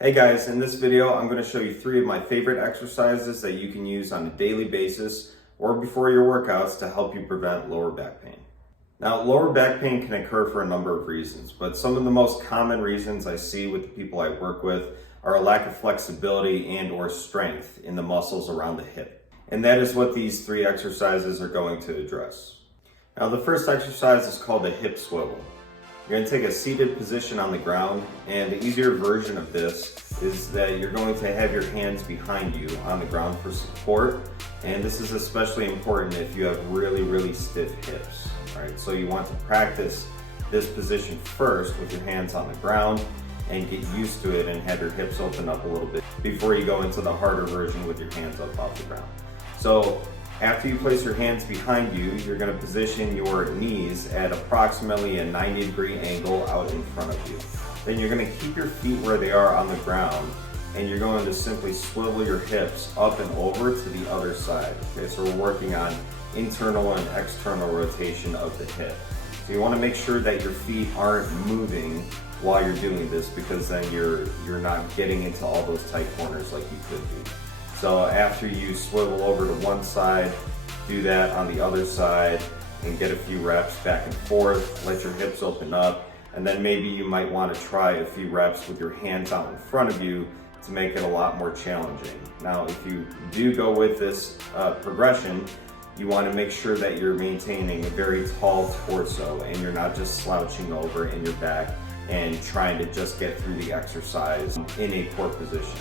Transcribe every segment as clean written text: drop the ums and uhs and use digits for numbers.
Hey guys, in this video I'm going to show you 3 of my favorite exercises that you can use on a daily basis or before your workouts to help you prevent lower back pain. Now, lower back pain can occur for a number of reasons, but some of the most common reasons I see with the people I work with are a lack of flexibility and or strength in the muscles around the hip. And that is what these 3 exercises are going to address. Now, the first exercise is called the hip swivel. You're going to take a seated position on the ground, and the easier version of this is that you're going to have your hands behind you on the ground for support, and this is especially important if you have really stiff hips. All right, so you want to practice this position first with your hands on the ground and get used to it and have your hips open up a little bit before you go into the harder version with your hands up off the ground. So after you place your hands behind you, you're going to position your knees at approximately a 90-degree angle out in front of you. Then you're going to keep your feet where they are on the ground, and you're going to simply swivel your hips up and over to the other side. Okay, so we're working on internal and external rotation of the hip. So you want to make sure that your feet aren't moving while you're doing this, because then you're not getting into all those tight corners like you could be. So after you swivel over to one side, do that on the other side and get a few reps back and forth, let your hips open up, and then maybe you might want to try a few reps with your hands out in front of you to make it a lot more challenging. Now, if you do go with this progression, you want to make sure that you're maintaining a very tall torso and you're not just slouching over in your back and trying to just get through the exercise in a poor position.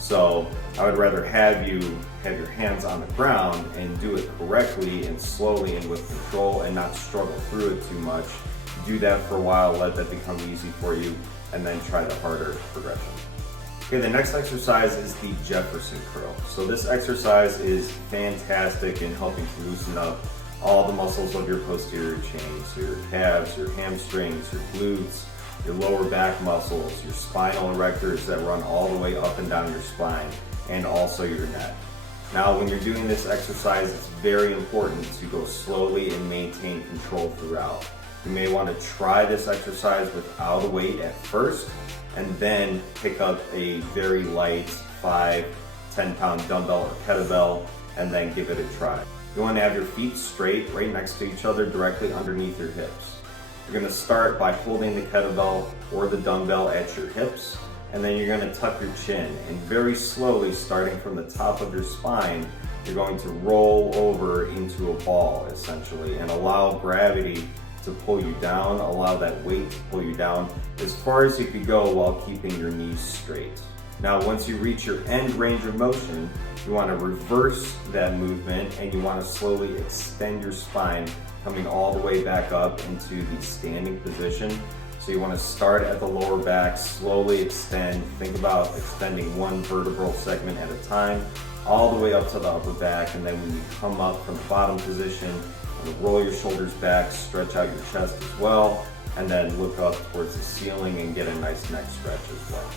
So I would rather have you have your hands on the ground and do it correctly and slowly and with control and not struggle through it too much. Do that for a while, let that become easy for you, and then try the harder progression. Okay, the next exercise is the Jefferson Curl. So this exercise is fantastic in helping to loosen up all the muscles of your posterior chain. So your calves, your hamstrings, your glutes, your lower back muscles, your spinal erectors that run all the way up and down your spine, and also your neck. Now, when you're doing this exercise, it's very important to go slowly and maintain control throughout. You may want to try this exercise without a weight at first, and then pick up a very light 5-10-pound dumbbell or kettlebell, and then give it a try. You want to have your feet straight right next to each other, directly underneath your hips. You're going to start by holding the kettlebell or the dumbbell at your hips, and then you're going to tuck your chin, and very slowly, starting from the top of your spine, you're going to roll over into a ball essentially and allow gravity to pull you down, allow that weight to pull you down as far as you could go while keeping your knees straight. Now, once you reach your end range of motion, you want to reverse that movement and you want to slowly extend your spine, coming all the way back up into the standing position. So you want to start at the lower back, slowly extend. Think about extending one vertebral segment at a time, all the way up to the upper back. And then when you come up from the bottom position, roll your shoulders back, stretch out your chest as well, and then look up towards the ceiling and get a nice neck stretch as well.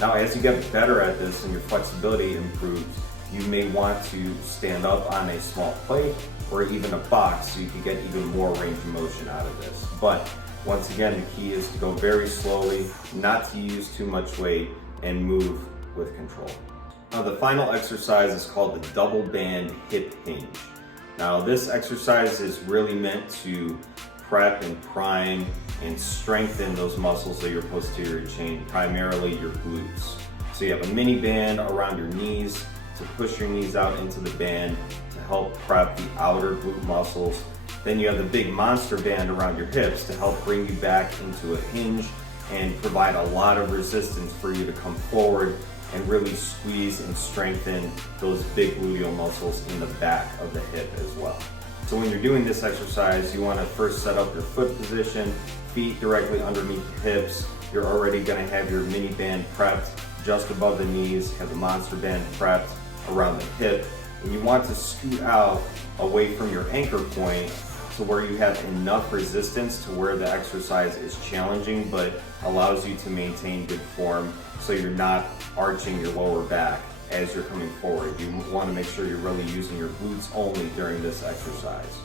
Now, as you get better at this and your flexibility improves, you may want to stand up on a small plate or even a box so you can get even more range of motion out of this. But once again, the key is to go very slowly, not to use too much weight, and move with control. Now, the final exercise is called the double band hip hinge. Now, this exercise is really meant to prep and prime and strengthen those muscles of your posterior chain, primarily your glutes. So you have a mini band around your knees to push your knees out into the band to help prep the outer glute muscles. Then you have the big monster band around your hips to help bring you back into a hinge and provide a lot of resistance for you to come forward and really squeeze and strengthen those big gluteal muscles in the back of the hip as well. So when you're doing this exercise, you want to first set up your foot position, feet directly underneath the hips. You're already going to have your mini band prepped just above the knees, have the monster band prepped around the hip, and you want to scoot out away from your anchor point to where you have enough resistance to where the exercise is challenging but allows you to maintain good form, so you're not arching your lower back as you're coming forward. You want to make sure you're really using your glutes only during this exercise.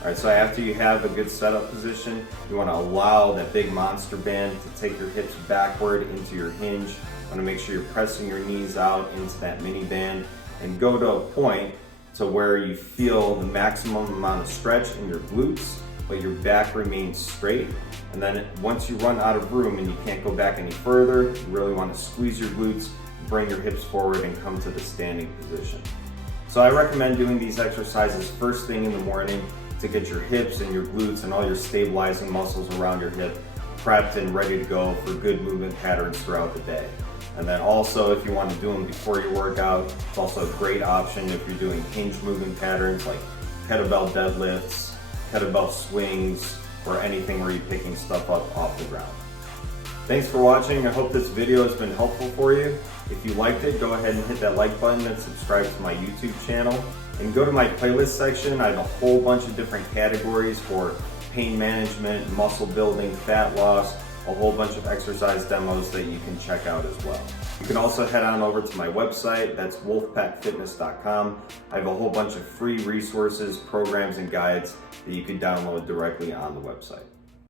All right, so after you have a good setup position, you want to allow that big monster band to take your hips backward into your hinge, want to make sure you're pressing your knees out into that mini band and go to a point to where you feel the maximum amount of stretch in your glutes, but your back remains straight. And then once you run out of room and you can't go back any further, you really want to squeeze your glutes, bring your hips forward and come to the standing position. So I recommend doing these exercises first thing in the morning to get your hips and your glutes and all your stabilizing muscles around your hip prepped and ready to go for good movement patterns throughout the day. And then also, if you want to do them before your workout, it's also a great option if you're doing hinge movement patterns like kettlebell deadlifts, kettlebell swings, or anything where you're picking stuff up off the ground. Thanks for watching. I hope this video has been helpful for you. If you liked it, go ahead and hit that like button and subscribe to my YouTube channel. And go to my playlist section. I have a whole bunch of different categories for pain management, muscle building, fat loss, a whole bunch of exercise demos that you can check out as well. You can also head on over to my website, that's wolfpackfitness.com. I have a whole bunch of free resources, programs, and guides that you can download directly on the website.